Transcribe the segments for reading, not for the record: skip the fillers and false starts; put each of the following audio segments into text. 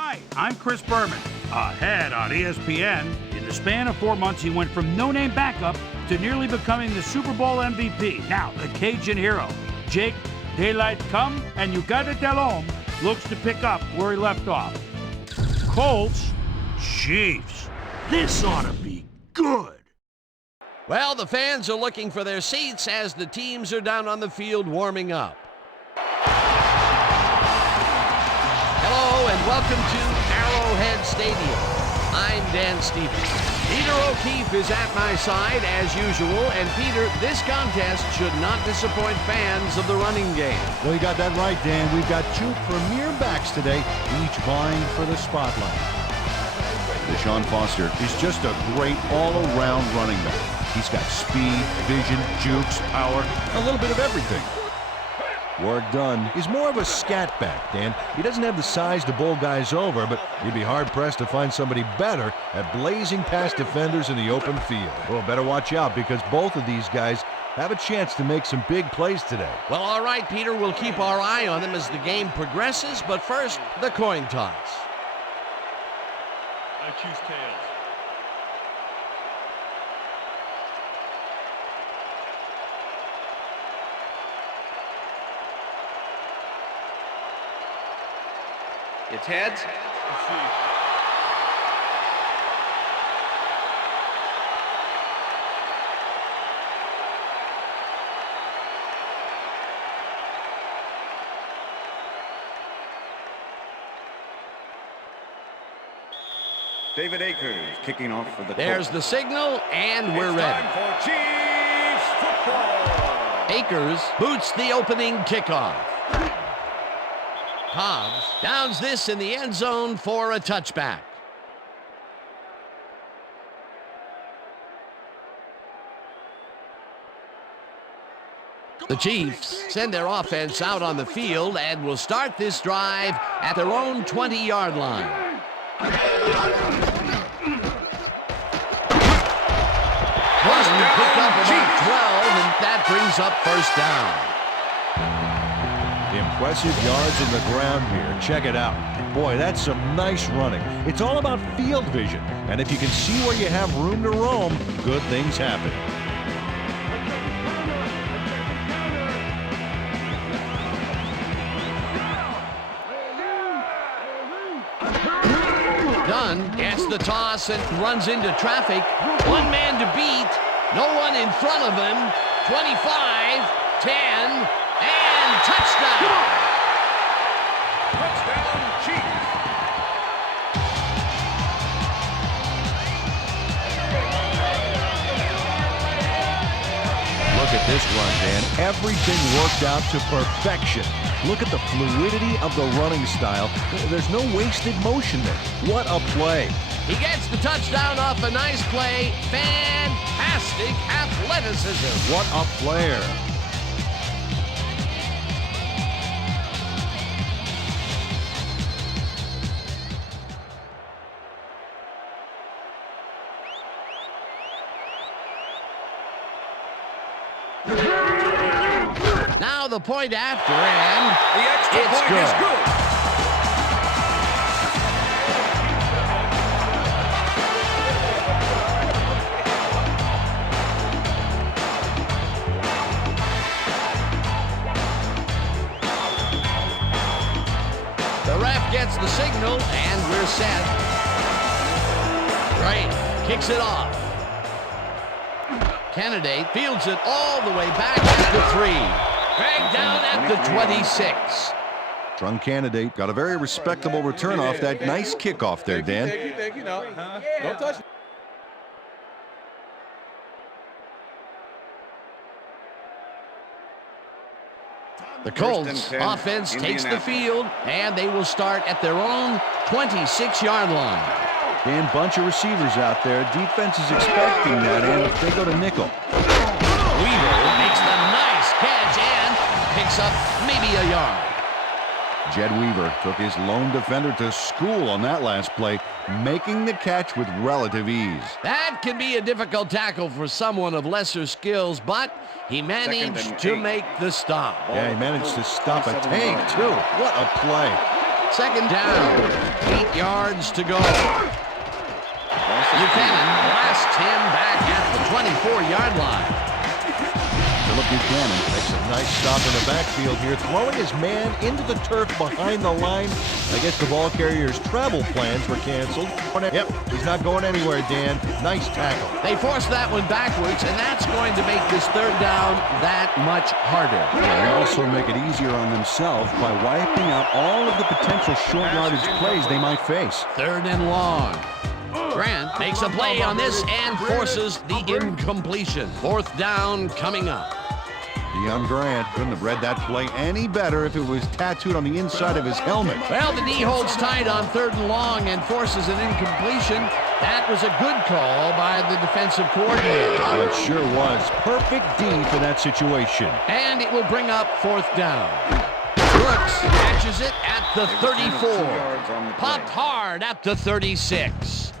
Hi, I'm Chris Berman. Ahead on ESPN, in the span of 4 months, he went from no-name backup to nearly becoming the Super Bowl MVP. Now, the Cajun hero, Jake Daylight Come and You Gotta Delhomme, looks to pick up where he left off. Colts, Chiefs. This ought to be good. Well, the fans are looking for their seats as the teams are down on the field warming up. Hello and welcome to Arrowhead Stadium. I'm Dan Stevens. Peter O'Keefe is at my side as usual. And Peter, this contest should not disappoint fans of the running game. Well, you got that right, Dan. We've got two premier backs today, each vying for the spotlight. Deshaun Foster is just a great all-around running back. He's got speed, vision, jukes, power, a little bit of everything. Work done. He's more of a scat back, Dan. He doesn't have the size to bowl guys over, but you'd be hard-pressed to find somebody better at blazing past defenders in the open field. Well, better watch out because both of these guys have a chance to make some big plays today. Well, all right, Peter, we'll keep our eye on them as the game progresses, but first, the coin toss. I choose tails. It's heads. David Akers kicking off for the There's Colts. the signal, and we're ready. Time for Chiefs football. Akers boots the opening kickoff. Hobbs downs this in the end zone for a touchback. The Chiefs send their offense out on the field and will start this drive at their own 20-yard line. One picked up about 12, and that brings up first down. Impressive yards on the ground here. Check it out. Boy, that's some nice running. It's all about field vision. And if you can see where you have room to roam, good things happen. Dunn gets the toss and runs into traffic. One man to beat. No one in front of him. 25, 10, and touchdown. Touchdown, Chiefs. Look at this run, Dan. Everything worked out to perfection. Look at the fluidity of the running style. There's no wasted motion there. What a play. He gets the touchdown off a nice play. Fantastic athleticism. What a player. Now the point after, and The extra it's point good. is good. The ref gets the signal, and we're set. Right, kicks it off. Candidate fields it all the way back at the 3. Dragged down at the 26. Strong candidate. Got a very respectable return off that nice kickoff there, Dan. Thank you. No, don't touch it. The Colts offense takes the field, and they will start at their own 26-yard line. Dan, bunch of receivers out there. Defense is expecting that, and they go to nickel. Weaver makes the nice catch and picks up maybe a yard. Jed Weaver took his lone defender to school on that last play, making the catch with relative ease. That can be a difficult tackle for someone of lesser skills, but he managed to make the stop. Yeah, he managed to stop a tank, too. What a play. Second down. 8 yards to go. Buchanan blasts him back at the 24-yard line. Philip Buchanan Makes a nice stop in the backfield here, throwing his man into the turf behind the line. I guess the ball carrier's travel plans were canceled. Yep, he's not going anywhere, Dan. Nice tackle. They forced that one backwards, and that's going to make this third down that much harder. They also make it easier on themselves by wiping out all of the potential short yardage plays they might face. Third and long. Grant makes a play on this and forces the incompletion. Fourth down coming up. Deion Grant couldn't have read that play any better if it was tattooed on the inside of his helmet. Well, the D holds tight on third and long and forces an incompletion. That was a good call by the defensive coordinator. It sure was. Perfect D for that situation. And it will bring up fourth down. Brooks catches it at the 34. Popped hard at the 36.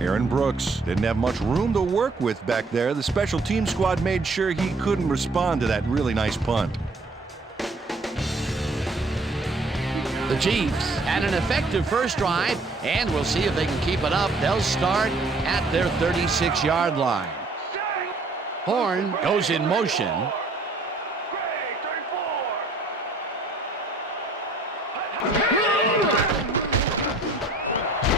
Aaron Brooks didn't have much room to work with back there. The special team squad made sure he couldn't respond to that really nice punt. The Chiefs had an effective first drive, and we'll see if they can keep it up. They'll start at their 36-yard line. Horn goes in motion.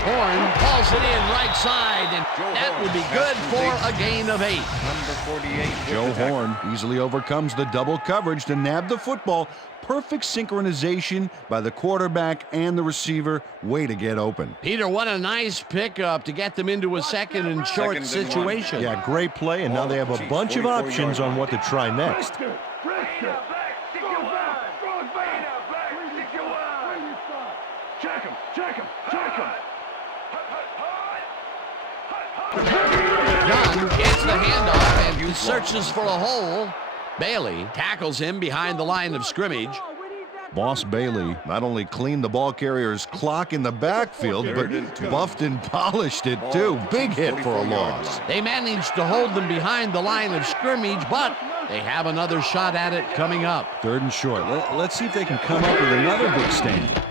Horn hauls it in right side, and that would be good for a gain of 8. Number 48. Joe Horn easily overcomes the double coverage to nab the football. Perfect synchronization by the quarterback and the receiver. Way to get open. Peter, what a nice pickup to get them into a second and short situation. Yeah, great play, and now they have a bunch of options on what to try next. Dunn gets the handoff and searches for a hole. Bailey tackles him behind the line of scrimmage. Boss Bailey not only cleaned the ball carrier's clock in the backfield, but buffed and polished it too. Big hit for a loss. They managed to hold them behind the line of scrimmage, but they have another shot at it coming up. Third and short. Let's see if they can come up with another big stand.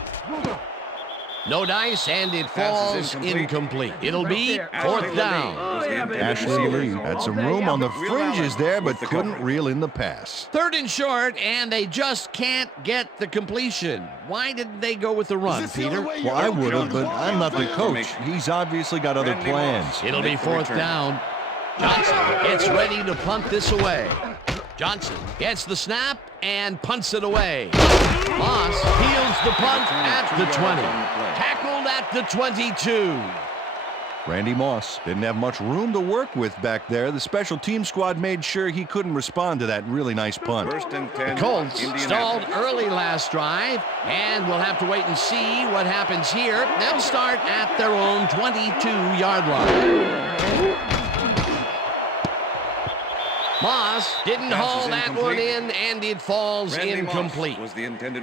No dice, and it falls incomplete. It'll be fourth down. Ashley Lee had some room on the fringes there, but couldn't reel in the pass. Third and short, and they just can't get the completion. Why didn't they go with the run, Peter? Well, I would have, but I'm not the coach. He's obviously got other plans. It'll be fourth down. Johnson gets ready to punt this away. Johnson gets the snap and punts it away. Moss fields the punt at the 20. Tackled at the 22. Randy Moss didn't have much room to work with back there. The special team squad made sure he couldn't respond to that really nice punt. The Colts stalled early last drive, and we'll have to wait and see what happens here. They'll start at their own 22-yard line. Moss didn't haul that one in, and it falls incomplete.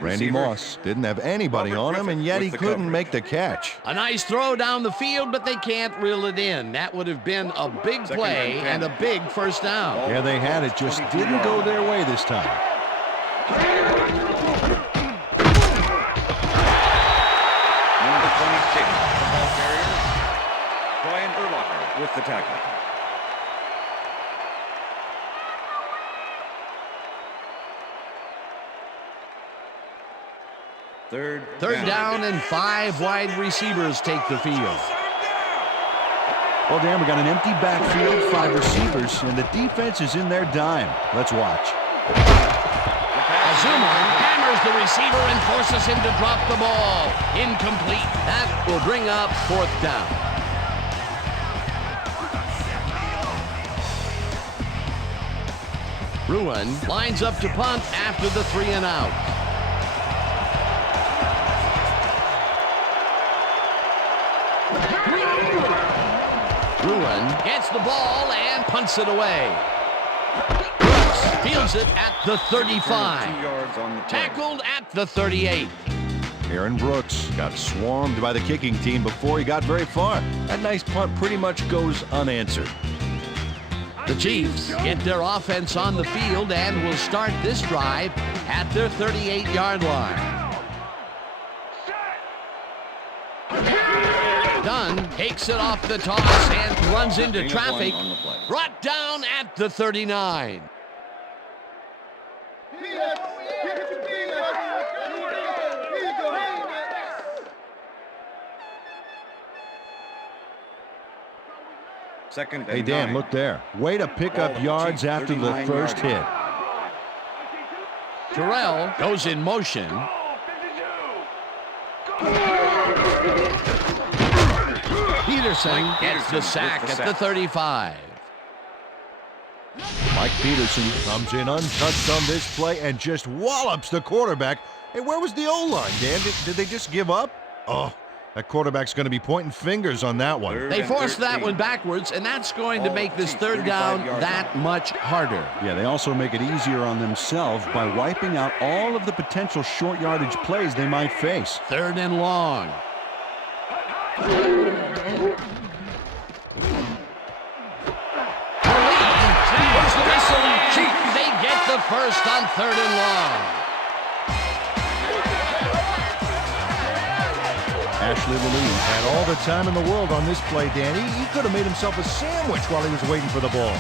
Randy Moss didn't have anybody on him, and yet he couldn't make the catch. A nice throw down the field, but they can't reel it in. That would have been a big play and a big first down. Yeah, they had it. Just didn't go their way this time. Number 26, the ball carrier, Brian Urlacher with the tackle. Third down and 5 wide receivers take the field. Well, Dan, we got an empty backfield, 5 receivers, and the defense is in their dime. Let's watch. Azuma hammers the receiver and forces him to drop the ball. Incomplete. That will bring up fourth down. Ruin lines up to punt after the 3 and out. Ruin gets the ball and punts it away. Brooks fields it at the 35. Tackled at the 38. Aaron Brooks got swarmed by the kicking team before he got very far. That nice punt pretty much goes unanswered. The Chiefs get their offense on the field and will start this drive at their 38-yard line. Dunn takes it off the toss and runs into Gain of 1 traffic. on the play. Brought down at the 39. Second and Hey, Dan, 9. look there. Way to pick Ball up at the yards Chiefs' after the 39 first yard hit. Terrell goes in motion. Peterson gets the sack with the at the sack. 35. Mike Peterson comes in untouched on this play and just wallops the quarterback. Hey, where was the O-line, Dan? Did they just give up? Oh, that quarterback's going to be pointing fingers on that one. Third They and forced that 13. one backwards, and that's going to Ball make at the this Chiefs' third down 35-yard that line. much harder. Yeah, they also make it easier on themselves by wiping out all of the potential short yardage plays they might face. Third and long. They get the first on third and long. Ashley Williams Had all the time in the world on this play, Danny. He could have made himself a sandwich while he was waiting for the ball.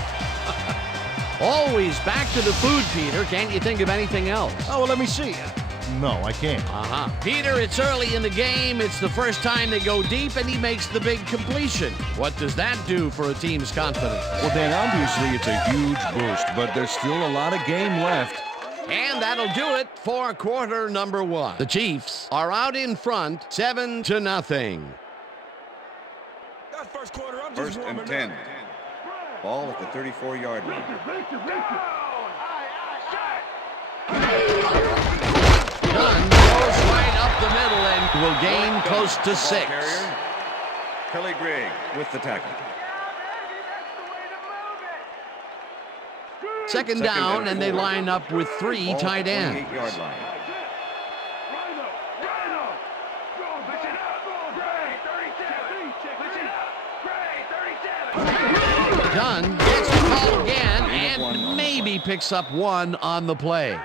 Always back to the food, Peter. Can't you think of anything else? Oh, well, let me see. No, I can't. Peter, it's early in the game. It's the first time they go deep, and he makes the big completion. What does that do for a team's confidence? Well, Dan, obviously it's a huge boost, but there's still a lot of game left. And that'll do it for quarter number 1. The Chiefs are out in front, 7-0. First and 10. Ball at the 34-yard line. Dunn goes right up the middle and will gain close to Ball 6. carrier, Kelly Gregg with the tackle. Second down, and they line up with 3 Ball at tight the ends. 28-yard line. Dunn gets the call again and maybe picks up 1 on the play.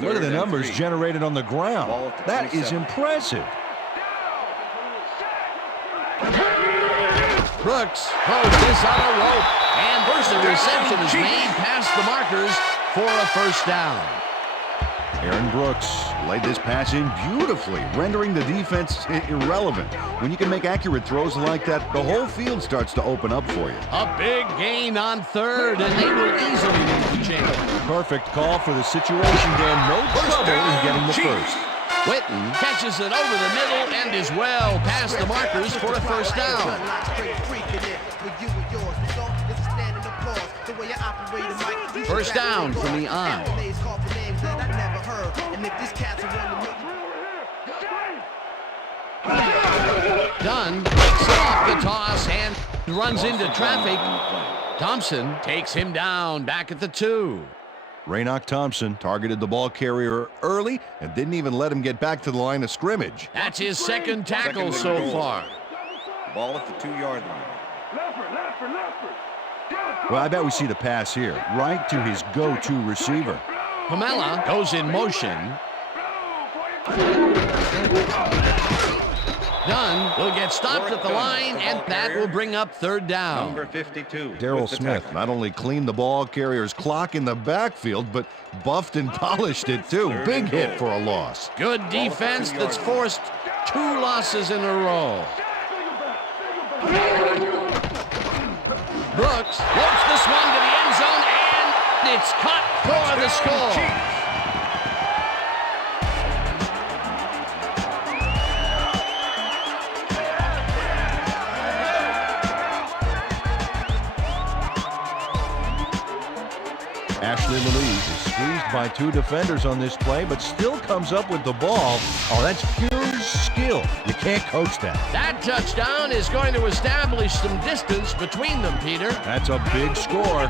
Look at the numbers generated on the Ball ground. at the That is 27. impressive. Brooks throws this on a rope, and the reception is made past the markers for a first down. Aaron Brooks laid this pass in beautifully, rendering the defense irrelevant. When you can make accurate throws like that, the whole field starts to open up for you. A big gain on third, and they will easily move the chain. Perfect call for the situation, Dan. No trouble in getting the first. Whitten catches it over the middle and is well past the markers for a first down. First down from the I. Dunn takes it off the toss and runs into traffic. Thompson takes him down back at the 2. Raynoch Thompson targeted the ball carrier early and didn't even let him get back to the line of scrimmage. That's his second tackle Second so and goal. far. Ball at the 2-yard line. Well, I bet we see the pass here, right to his go-to receiver. Pamela goes in motion. Dunn will get stopped at the line, and that will bring up third down. Number 52. Daryl with the Smith tackle. not only cleaned the ball carrier's clock in the backfield, but buffed and polished it too. Big hit for a loss. Good defense that's forced 2 losses in a row. Brooks looks this one to the end zone, and it's caught for the score. Ashley Louise is squeezed by 2 defenders on this play, but still comes up with the ball. Oh, that's pure skill. You can't coach that. That touchdown is going to establish some distance between them, Peter. That's a big score.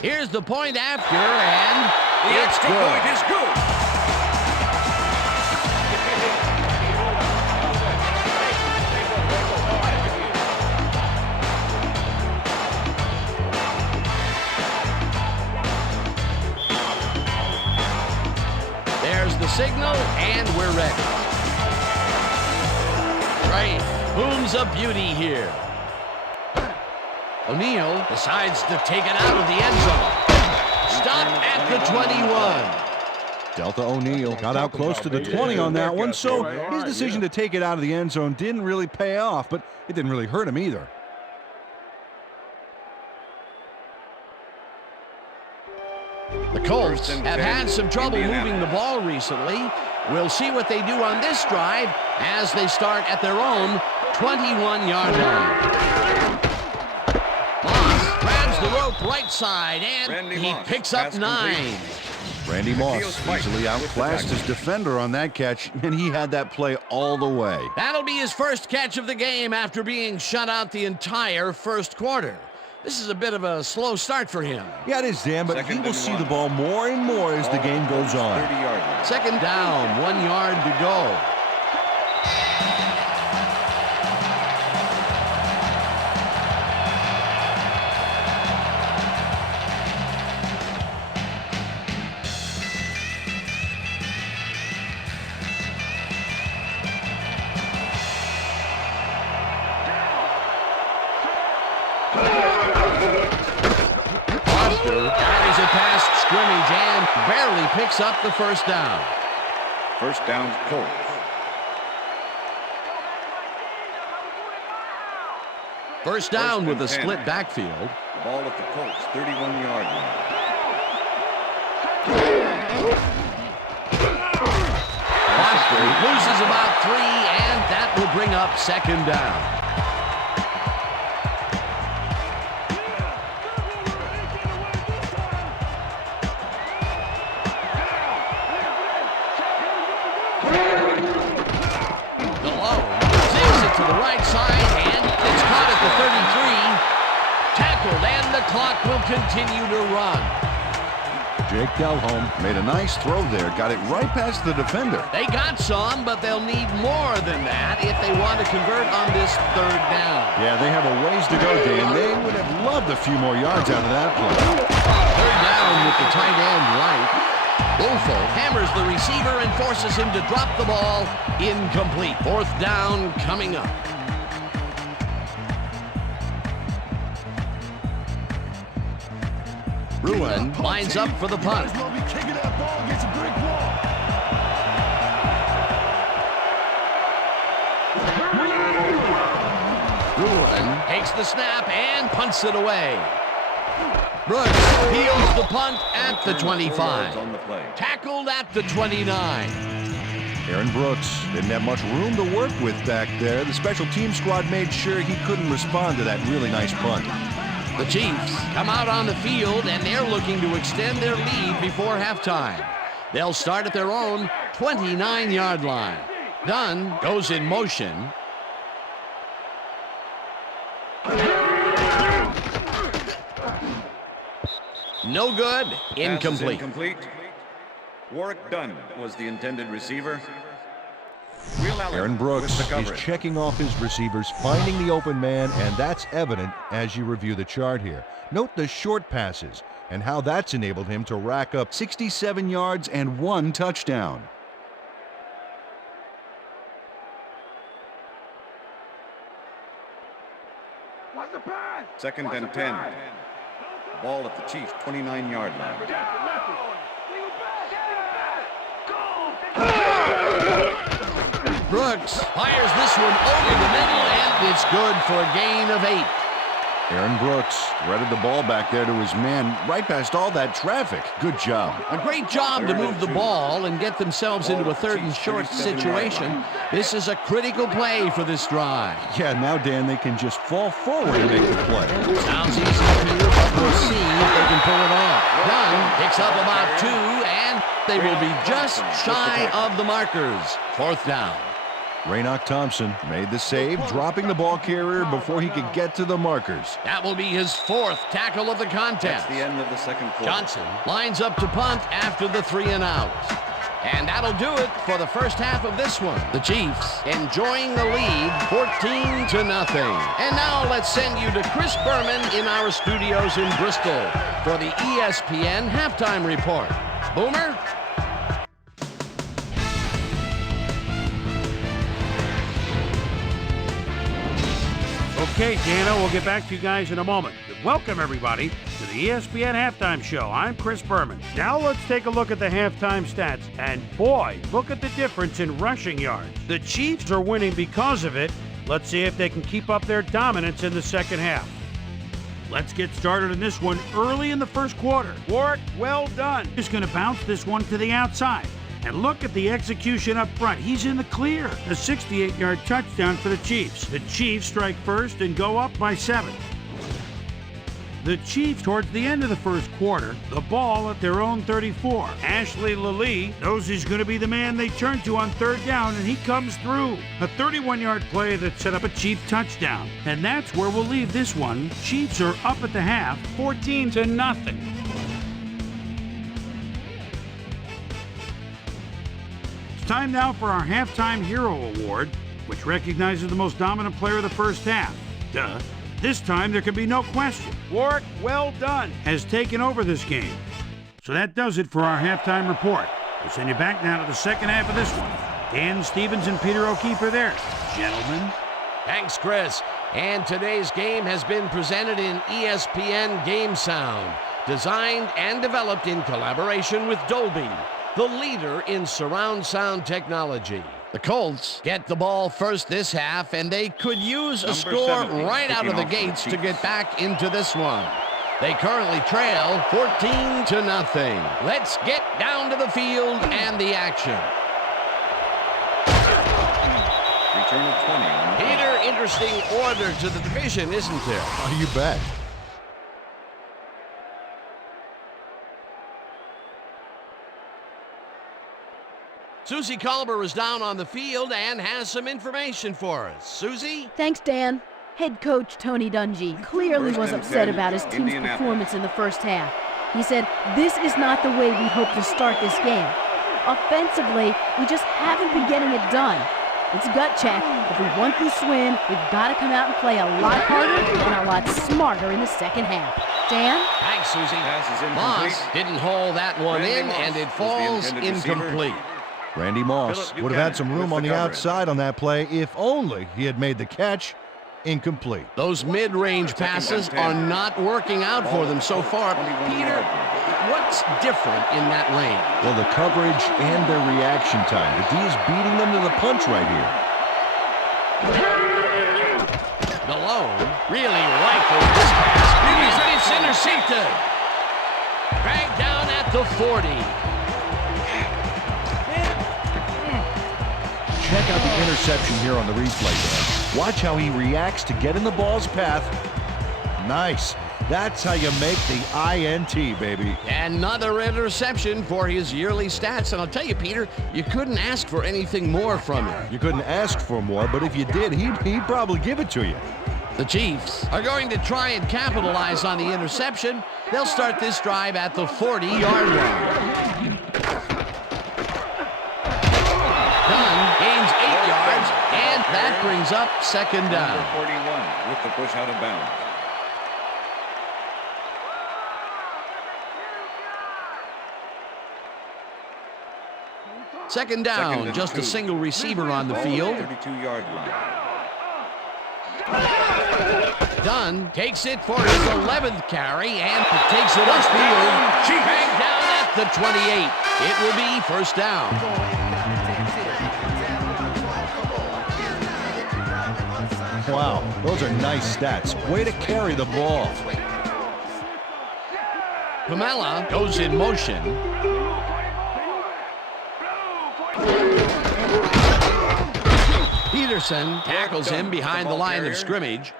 Here's the point after, and it's good. Point is good. signal, and we're ready. Right, booms a beauty here. O'Neal decides to take it out of the end zone. Stop at the 21. Delta O'Neal got out close to the 20 on that one, so his decision to take it out of the end zone didn't really pay off, but it didn't really hurt him either. The Colts have had some trouble moving the ball recently. We'll see what they do on this drive as they start at their own 21-yard line. Moss grabs the rope right side, and he picks up 9. Randy Moss easily outclassed his defender on that catch, and he had that play all the way. That'll be his first catch of the game after being shut out the entire first quarter. This is a bit of a slow start for him. Yeah, it is, Dan, but he will see the ball more and more as the game goes on. Second down, 1 yard to go. Carries it past scrimmage and barely picks up the first down. First down, Colts. First down with a split backfield. Ball at the Colts, 31-yard line. Foster loses about 3, and that will bring up second down. To the right side, and it's caught at the 33. Tackled, and the clock will continue to run. Jake Delhomme made a nice throw there, got it right past the defender. They got some, but they'll need more than that if they want to convert on this third down. Yeah, they have a ways to go, Dan. They would have loved a few more yards out of that play. Third down with the tight end right. Bullfo hammers the receiver and forces him to drop the ball. Incomplete. Fourth down coming up. Ruin lines up for the punt. Ruin takes the snap and punts it away. Brooks peels the punt at the 25. Tackled at the 29. Aaron Brooks didn't have much room to work with back there. The special team squad made sure he couldn't respond to that really nice punt. The Chiefs come out on the field, and they're looking to extend their lead before halftime. They'll start at their own 29-yard line. Dunn goes in motion. No good. Incomplete. Warwick Dunn was the intended receiver. Aaron Brooks is checking off his receivers, finding the open man, and that's evident as you review the chart here. Note the short passes and how that's enabled him to rack up 67 yards and 1 touchdown. Second and 10. Ball at the Chiefs' 29-yard line. Brooks fires this one over the middle, and it's good for a gain of 8. Aaron Brooks threaded the ball back there to his man right past all that traffic. Good job. A great job to move the ball and get themselves into a third and short situation. This is a critical play for this drive. Yeah, now, Dan, they can just fall forward and make the play. Sounds easy here, but we'll see if they can pull it off. Dunn picks up about 2, and they will be just shy of the markers. Fourth down. Raynoch Thompson made the save, dropping the ball carrier before he could get to the markers. That will be his 4th tackle of the contest. That's the end of the second quarter. Johnson lines up to punt after the 3 and out. And that'll do it for the first half of this one. The Chiefs enjoying the lead 14-0. And now let's send you to Chris Berman in our studios in Bristol for the ESPN halftime report. Boomer? Okay, Dana, we'll get back to you guys in a moment. Welcome, everybody, to the ESPN Halftime Show. I'm Chris Berman. Now let's take a look at the halftime stats. And boy, look at the difference in rushing yards. The Chiefs are winning because of it. Let's see if they can keep up their dominance in the second half. Let's get started in this one early in the first quarter. Warwick, well done. He's going to bounce this one to the outside. And look at the execution up front. He's in the clear. A 68-yard touchdown for the Chiefs. The Chiefs strike first and go up by 7. The Chiefs, towards the end of the first quarter, the ball at their own 34. Ashley Lilly knows he's going to be the man they turn to on third down, and he comes through. A 31-yard play that set up a Chief touchdown. And that's where we'll leave this one. Chiefs are up at the half, 14-0. It's time now for our Halftime Hero Award, which recognizes the most dominant player of the first half. Duh. This time, there can be no question. Warwick, well done, has taken over this game. So that does it for our halftime report. We'll send you back now to the second half of this one. Dan Stevens and Peter O'Keefe are there. Gentlemen. Thanks, Chris. And today's game has been presented in ESPN Game Sound, designed and developed in collaboration with Dolby, the leader in surround sound technology. The Colts get the ball first this half, and they could use a score right out of the gates to get back into this one. They currently trail 14-0. Let's get down to the field and the action. Return of 20 on the Peter, interesting order to the division, isn't there? Oh, you bet. Susie Colber is down on the field and has some information for us. Susie? Thanks, Dan. Head coach Tony Dungy clearly was upset about his team's performance in the first half. He said, "This is not the way we hope to start this game. Offensively, we just haven't been getting it done. It's gut check. If we want this win, we've got to come out and play a lot harder and a lot smarter in the second half." Dan? Thanks, Susie. Moss didn't haul that one in, and it falls incomplete. Randy Moss would have had some room on the outside on that play if only he had made the catch. Incomplete. Those mid-range passes are not working out for them so far. Peter, what's different in that lane? Well, the coverage and their reaction time. The D is beating them to the punch right here. Malone really rifles this pass, and it's intercepted. Dragged down at the 40. Check out the interception here on the replay, Dan. Watch how he reacts to get in the ball's path. Nice. That's how you make the INT, baby. Another interception for his yearly stats. And I'll tell you, Peter, you couldn't ask for anything more from him. You couldn't ask for more, but if you did, he'd probably give it to you. The Chiefs are going to try and capitalize on the interception. They'll start this drive at the 40-yard line. Gains 8 yards, and that brings up second down. Number 41 with the push out of bounds. Second down, just a single receiver on the field. 32-yard line. Dunn takes it for his 11th carry and takes it upfield. Dragged down at the 28. It will be first down. Wow, those are nice stats. Way to carry the ball. Pamela goes in motion. Peterson tackles him behind the line of scrimmage.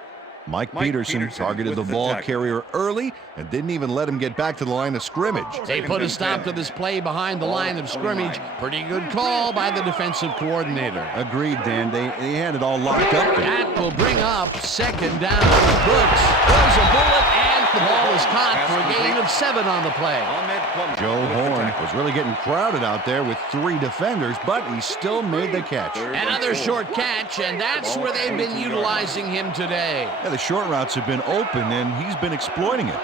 Mike Peterson targeted the ball carrier early and didn't even let him get back to the line of scrimmage. They put a stop to this play behind the line of scrimmage. Pretty good call by the defensive coordinator. Agreed, Dan. They had it all locked up there. That will bring up second down. Brooks throws a bullet, and the ball is caught for a gain of 7 on the play. Joe Horn was really getting crowded out there with 3 defenders, but he still made the catch. Another short catch, and that's where they've been utilizing him today. Yeah, the short routes have been open, and he's been exploiting it.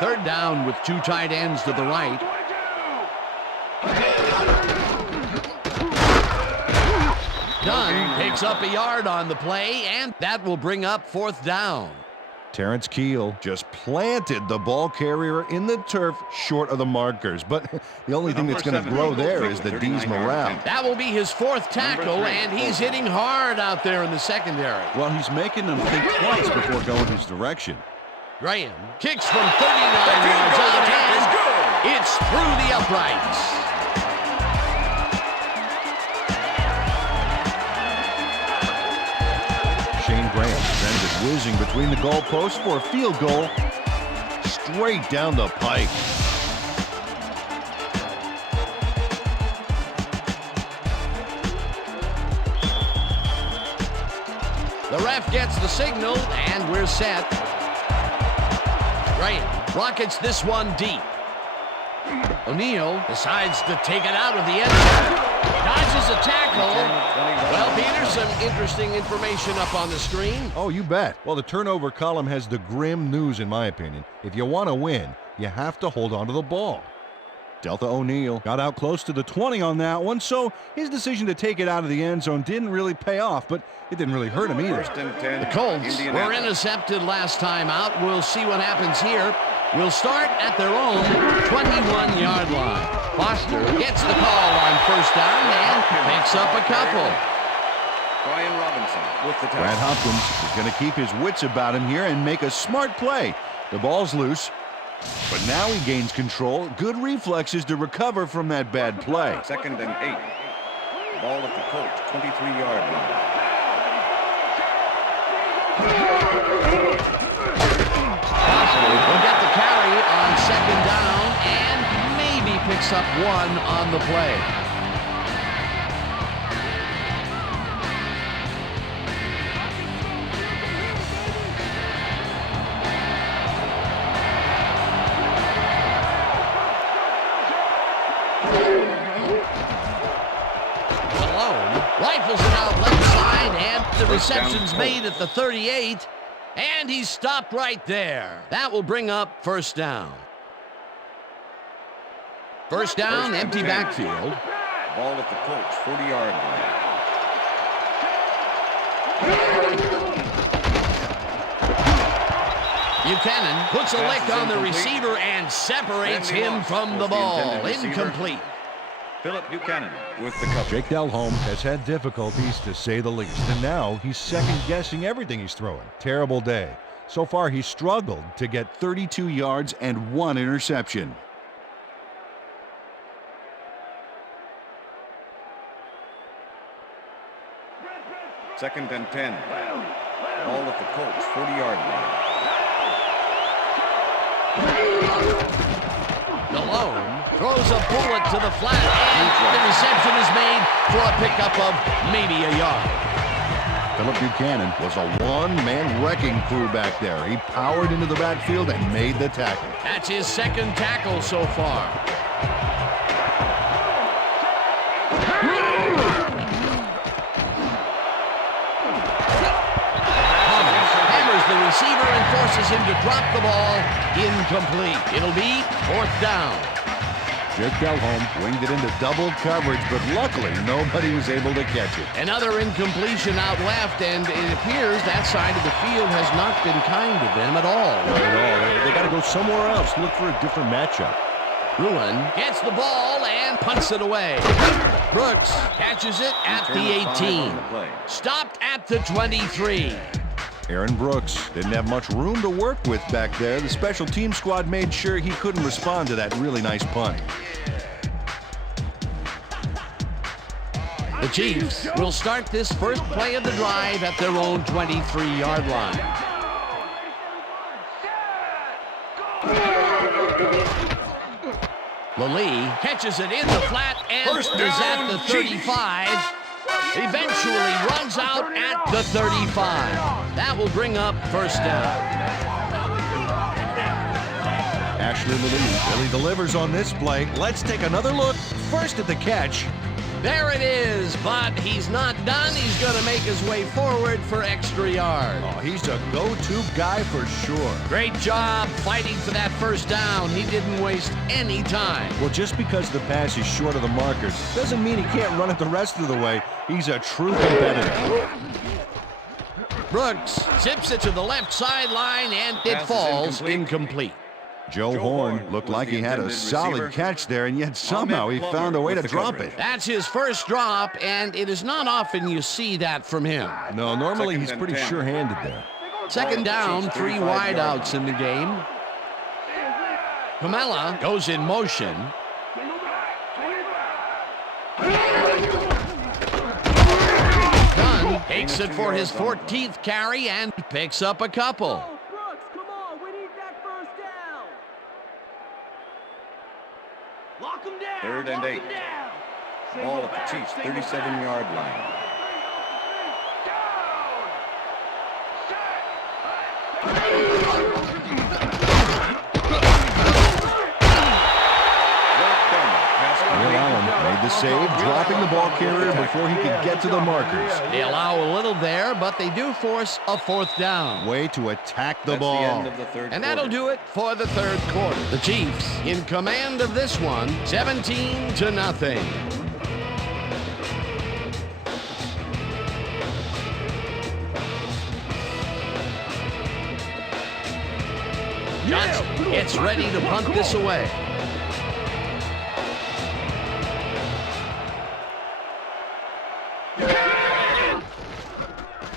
Third down with 2 tight ends to the right. Dunn picks up a yard on the play, and that will bring up 4th down. Terrence Keel just planted the ball carrier in the turf short of the markers. But the only thing that's going to grow there is the D's morale. That will be his 4th tackle, and he's hitting hard out there in the secondary. Well, he's making them think twice before going his direction. Graham kicks from 39 yards out, and it's through the uprights. Shane Graham sends it whizzing between the goalposts for a field goal straight down the pike. The ref gets the signal, and we're set. Graham rockets this one deep. O'Neal decides to take it out of the end zone. Dodges a tackle. Well, Peter, some interesting information up on the screen. Oh, you bet. Well, the turnover column has the grim news, in my opinion. If you want to win, you have to hold on to the ball. Delta O'Neal got out close to the 20 on that one, so his decision to take it out of the end zone didn't really pay off, but it didn't really hurt him either. The Colts were intercepted last time out. We'll see what happens here. We'll start at their own 21-yard line. Foster gets the call on 1st down and picks up a couple. Brian Robinson with the tackle. Brad Hopkins is going to keep his wits about him here and make a smart play. The ball's loose, but now he gains control. Good reflexes to recover from that bad play. 2nd and 8. Ball at the Colts 23-yard line. Will get the carry on 2nd down and maybe picks up 1 on the play. Malone rifles it out left side, and the reception's made at the 38. And he's stopped right there. That will bring up 1st down. 1st down, empty backfield. Ball at the Colts 40-yard line. Buchanan puts a lick on the receiver and separates him from the ball. Incomplete. Philip Buchanan with the cover. Jake Delhomme has had difficulties, to say the least, and now he's second-guessing everything he's throwing. Terrible day. So far, he's struggled to get 32 yards and 1 interception. Second and 10. Ball at the Colts 40-yard line. Malone throws a bullet to the flat, and the reception is made for a pickup of maybe a yard. Philip Buchanan was a one-man wrecking crew back there. He powered into the backfield and made the tackle. That's his 2nd tackle so far. Hammers the receiver and forces him to drop the ball. Incomplete. It'll be 4th down. Jake Delhomme winged it into double coverage, but luckily nobody was able to catch it. Another incompletion out left, and it appears that side of the field has not been kind to them at all. Not at all. They got to go somewhere else, look for a different matchup. Ruin gets the ball and punts it away. Brooks catches it at the 18. Stopped at the 23. Aaron Brooks didn't have much room to work with back there. The special team squad made sure he couldn't respond to that really nice punt. The Chiefs will start this first play of the drive at their own 23-yard line. Lally catches it in the flat and is at the 35. Eventually runs out at the 35. That will bring up 1st down. Ashley Lally really delivers on this play. Let's take another look first at the catch. There it is, but he's not done. He's going to make his way forward for extra yards. Oh, he's a go-to guy for sure. Great job fighting for that first down. He didn't waste any time. Well, just because the pass is short of the markers doesn't mean he can't run it the rest of the way. He's a true competitor. Brooks zips it to the left sideline, and it falls incomplete. Joe Horn looked like he had a solid catch there, and yet somehow he found a way to drop it. That's his first drop, and it is not often you see that from him. No, normally he's pretty sure-handed there. Second down, 3 wideouts in the game. Kamala goes in motion. Dunn takes it for his 14th carry and picks up a couple. Third and 8. Ball at the Chiefs' 37-yard line. Will Allen made the save, dropping the ball carrier before he could get to the markers. They allow a little there, but they do force a 4th down. Way to attack the That's ball. the end of the third And that'll quarter. do it for the 3rd quarter. The Chiefs in command of this one, 17-0. Johnson gets ready to punt this away.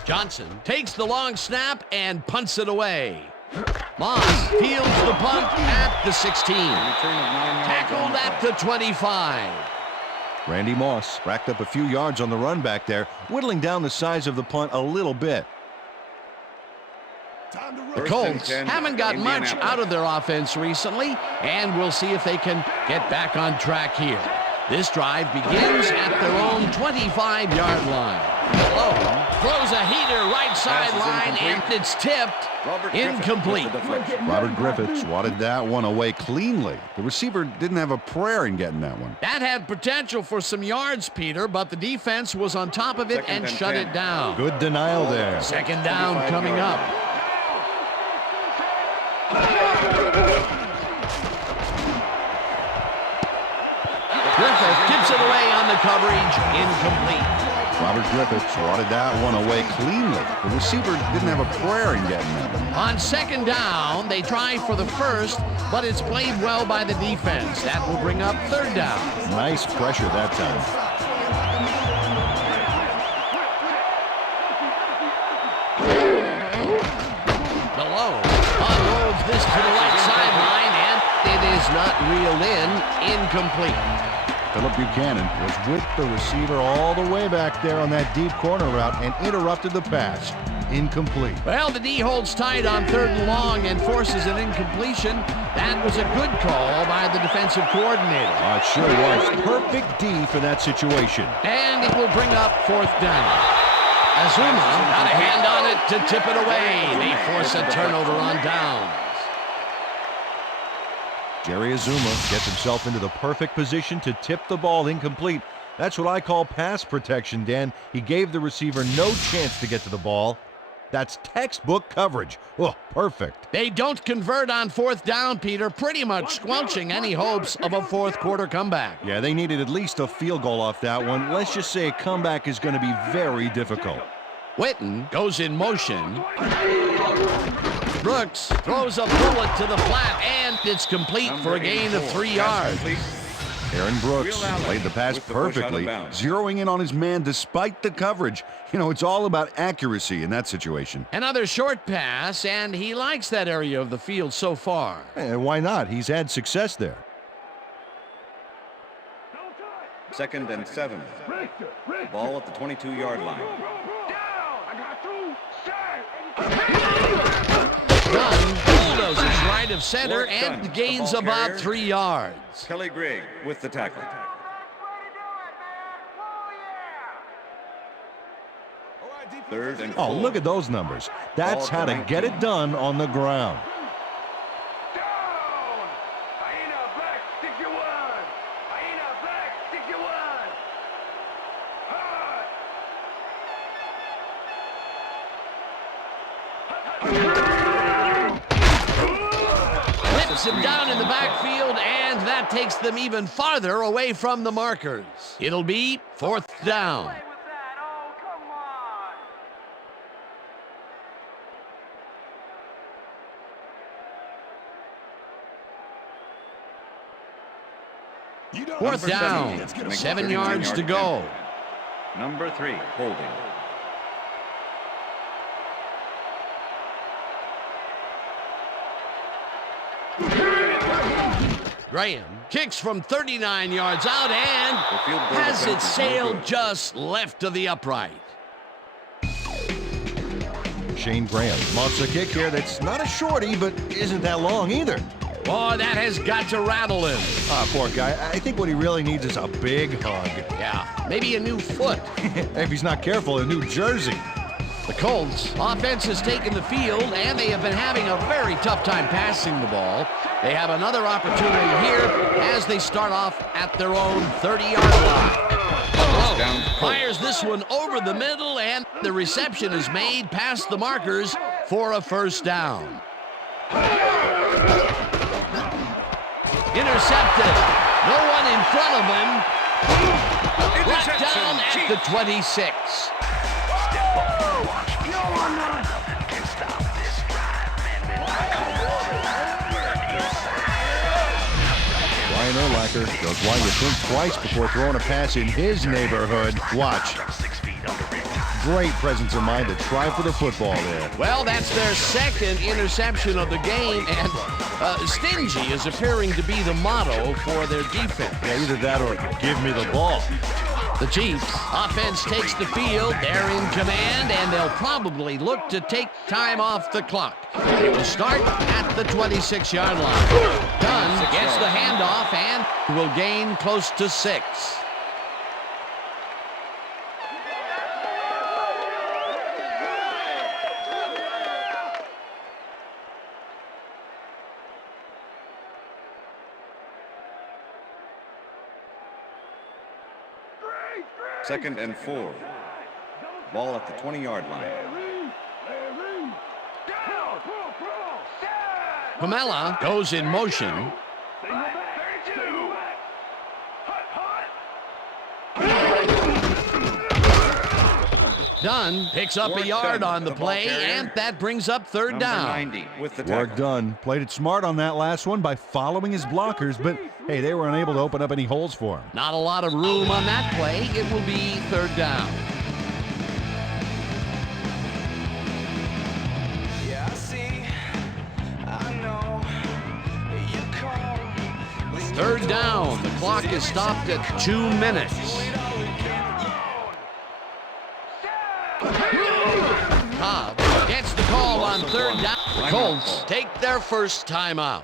Johnson takes the long snap and punts it away. Moss fields the punt at the 16. Tackled at the 25. Randy Moss racked up a few yards on the run back there, whittling down the size of the punt a little bit. The Colts haven't got much out of their offense recently, and we'll see if they can get back on track here. This drive begins at their own 25-yard line. Malone throws a heater right sideline, and it's tipped. Incomplete. Robert Griffith swatted that one away cleanly. The receiver didn't have a prayer in getting that one. That had potential for some yards, Peter, but the defense was on top of it and shut it down. Good denial there. Second down coming up. Griffith tips it away on the coverage, incomplete. Robert Griffith swatted that one away cleanly. The receiver didn't have a prayer in getting that one. On second down, they try for the first, but it's played well by the defense. That will bring up 3rd down. Nice pressure that time. Malone unrolls this to the right sideline, and it is not reeled in. Incomplete. Philip Buchanan was with the receiver all the way back there on that deep corner route and interrupted the pass. Incomplete. Well, the D holds tight on 3rd and long and forces an incompletion. That was a good call by the defensive coordinator. It sure was. Perfect D for that situation. And it will bring up 4th down. Azuma got a hand on it to tip it away. They force a turnover on downs. Jerry Azuma gets himself into the perfect position to tip the ball incomplete. That's what I call pass protection, Dan. He gave the receiver no chance to get to the ball. That's textbook coverage. Oh, perfect. They don't convert on 4th down, Peter, pretty much squelching any hopes of a 4th quarter comeback. Yeah, they needed at least a field goal off that one. Let's just say a comeback is going to be very difficult. Witten goes in motion. Brooks throws a bullet to the flat, and it's complete for a gain of 3 yards. Aaron Brooks played the pass perfectly, zeroing in on his man despite the coverage. You know, it's all about accuracy in that situation. Another short pass, and he likes that area of the field so far. Why not? He's had success there. 2nd and 7. Ball at the 22-yard line. Dunn bulldozes right of center and gains about 3 yards. Kelly Grigg with the tackle. Third and 4. Oh, look at those numbers. That's how to get it done on the ground. him down in the backfield, and that takes them even farther away from the markers. It'll be 4th down. Fourth down, 7 yards to go. Number 3, holding. Graham kicks from 39 yards out and has it sailed just left of the upright. Shane Graham muffs a kick here that's not a shorty, but isn't that long either. Boy, that has got to rattle him. Poor guy. I think what he really needs is a big hug. Yeah, maybe a new foot. If he's not careful, a new jersey. The Colts offense has taken the field, and they have been having a very tough time passing the ball. They have another opportunity here as they start off at their own 30-yard line. Fires this one over the middle, and the reception is made past the markers for a 1st down. Intercepted. No one in front of him. Brought down at the 26. Brian Urlacher goes why you think twice before throwing a pass in his neighborhood. Watch. Great presence of mind to try for the football there. Well, that's their 2nd interception of the game, and stingy is appearing to be the motto for their defense. Yeah, either that or give me the ball. The Chiefs offense takes the field. They're in command, and they'll probably look to take time off the clock. They will start at the 26-yard line. Dunn gets the handoff and will gain close to 6. Second and 4. Ball at the 20-yard line. Pamela goes in motion. Dunn picks up a yard on the play, and that brings up 3rd down. 90 with the Work tackle. done. Played it smart on that last one by following his blockers, but hey, they were unable to open up any holes for him. Not a lot of room on that play. It will be 3rd down. Third down. The clock is stopped at 2 minutes. Cobb gets the call on 3rd down. The Colts take their first timeout.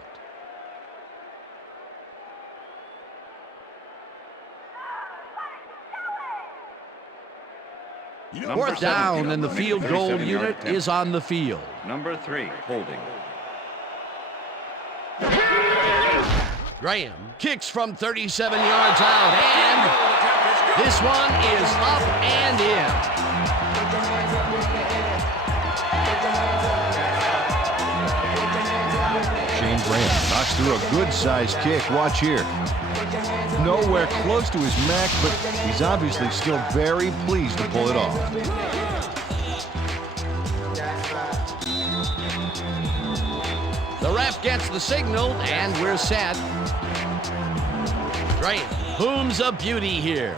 Fourth down, and the field goal unit is on the field. Number 3, holding. Graham kicks from 37 yards out, and this one is up and in. Shane Graham knocks through a good-sized kick. Watch here. Nowhere close to his max, but he's obviously still very pleased to pull it off. The ref gets the signal, and we're set. Graham booms a beauty here.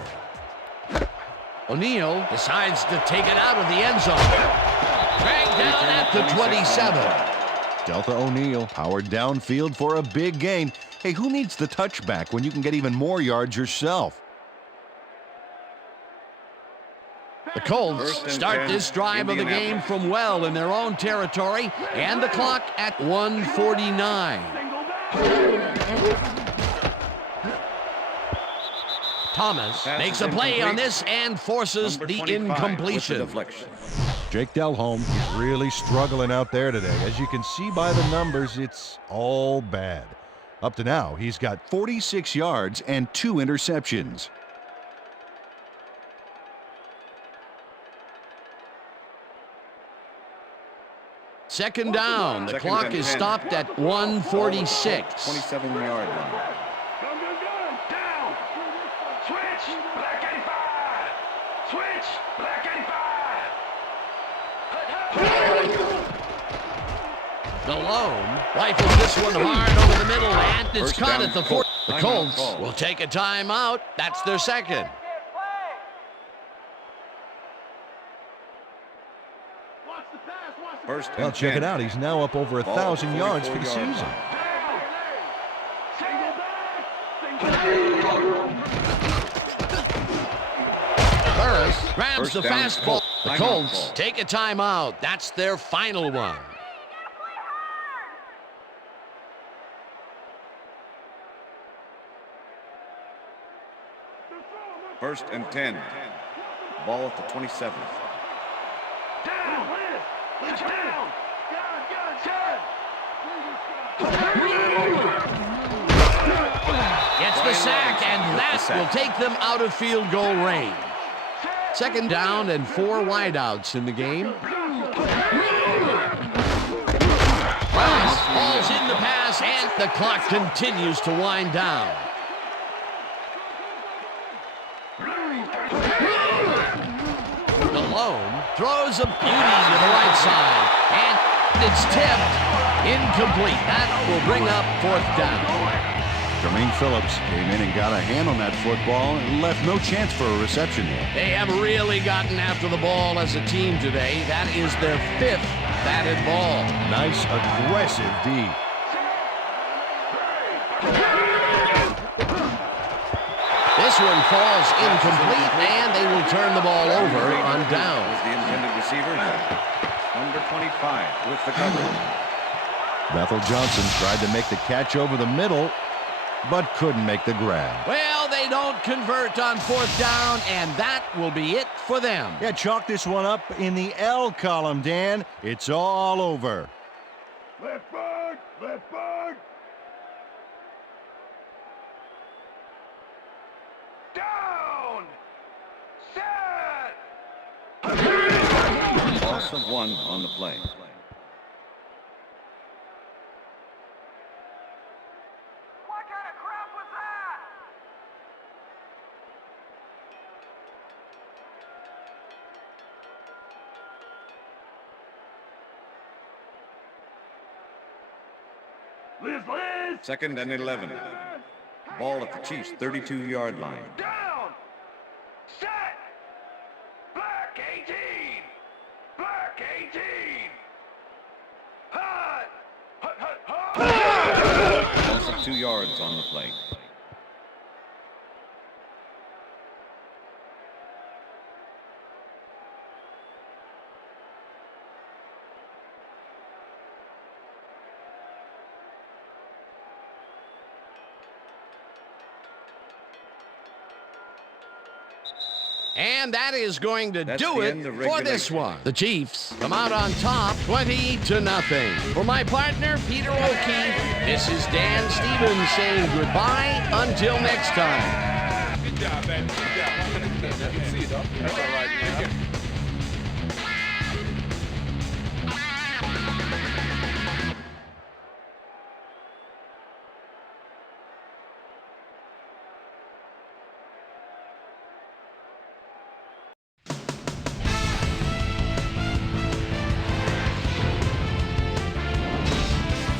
O'Neal decides to take it out of the end zone. Dragged down at the 27. Delta O'Neal powered downfield for a big gain. Hey, who needs the touchback when you can get even more yards yourself? The Colts start this drive of the game from well in their own territory, and the clock at 1:49. Thomas makes a play on this and forces the incompletion. Jake Delhomme is really struggling out there today. As you can see by the numbers, it's all bad. Up to now, he's got 46 yards and 2 interceptions. Second down. The Second clock and is 10. stopped at 1:46. 27-yard line. Down. Switch. Black 85. Switch. Black 85. Malone rifles this one hard over the middle, and it's First caught down, at the 4. The timeout Colts call. will take a timeout. That's their second. First Well, and check 10. it out. He's now up over Ball 1,000 yards for the 44-yard season. Burris grabs First the down, fastball. Colts. The Timeout Colts call. take a timeout. That's their final one. First and 10. Ball at the 27. Down. Gets the sack, and that will take them out of field goal range. Second down and 4 wideouts in the game. Burris falls in the pass, and the clock continues to wind down. Malone throws a beauty to the right side, and it's tipped. Incomplete. That will bring up 4th down. Jermaine Phillips came in and got a hand on that football and left no chance for a reception there. They have really gotten after the ball as a team today. That is their 5th batted ball. Nice, aggressive D. This one falls incomplete, and they will turn the ball over on down. Was the intended receiver. Number 25 with the coverage. Bethel Johnson tried to make the catch over the middle, but couldn't make the grab. Well, they don't convert on 4th down, and that will be it for them. Yeah, chalk this one up in the L column, Dan. It's all over. Left back. Down. Set. Loss of 1 on the play. What kind of crap was that? Liz. Second and 11. Ball at the Chiefs' 32-yard line. Down. Set. Black 18. Black 18. Hut. Loss of 2 yards on the play. And that is going to That's do the it end of for this regulation. one. The Chiefs come out on top 20-0. For my partner, Peter O'Keefe, this is Dan Stevens saying goodbye until next time. Good job, baby. Good job. I can see it, though. That's all right, man.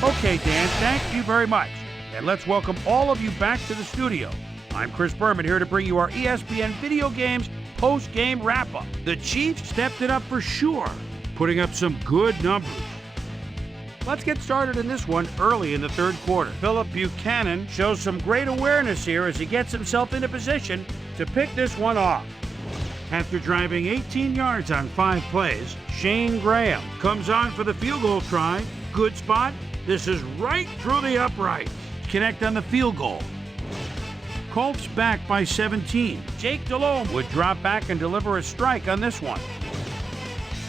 Okay, Dan, thank you very much. And let's welcome all of you back to the studio. I'm Chris Berman here to bring you our ESPN Video Games post-game wrap-up. The Chiefs stepped it up for sure, putting up some good numbers. Let's get started in this one early in the 3rd quarter. Phillip Buchanan shows some great awareness here as he gets himself into position to pick this one off. After driving 18 yards on 5 plays, Shane Graham comes on for the field goal try. Good spot. This is right through the uprights. Connect on the field goal. Colts back by 17. Jake Delhomme would drop back and deliver a strike on this one.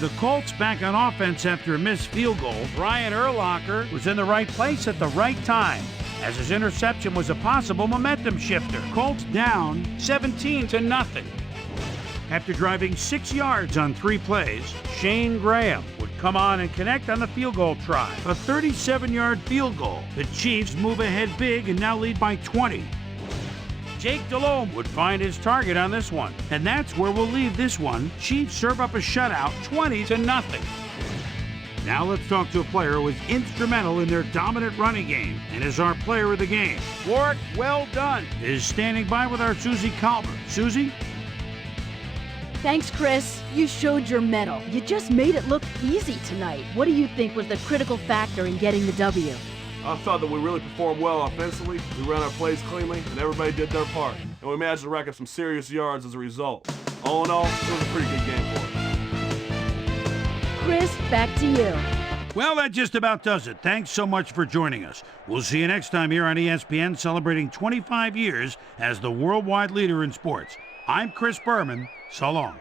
The Colts back on offense after a missed field goal. Brian Urlacher was in the right place at the right time, as his interception was a possible momentum shifter. Colts down 17-0. After driving 6 yards on 3 plays, Shane Graham would come on and connect on the field goal try. A 37-yard field goal. The Chiefs move ahead big and now lead by 20. Jake Delhomme would find his target on this one. And that's where we'll leave this one. Chiefs serve up a shutout, 20-0. Now let's talk to a player who was instrumental in their dominant running game and is our player of the game. Warwick, well done, is standing by with our Susie Calvert. Susie? Thanks, Chris. You showed your mettle. You just made it look easy tonight. What do you think was the critical factor in getting the W? I thought that we really performed well offensively. We ran our plays cleanly, and everybody did their part. And we managed to rack up some serious yards as a result. All in all, it was a pretty good game for us. Chris, back to you. Well, that just about does it. Thanks so much for joining us. We'll see you next time here on ESPN, celebrating 25 years as the worldwide leader in sports. I'm Chris Berman. So long.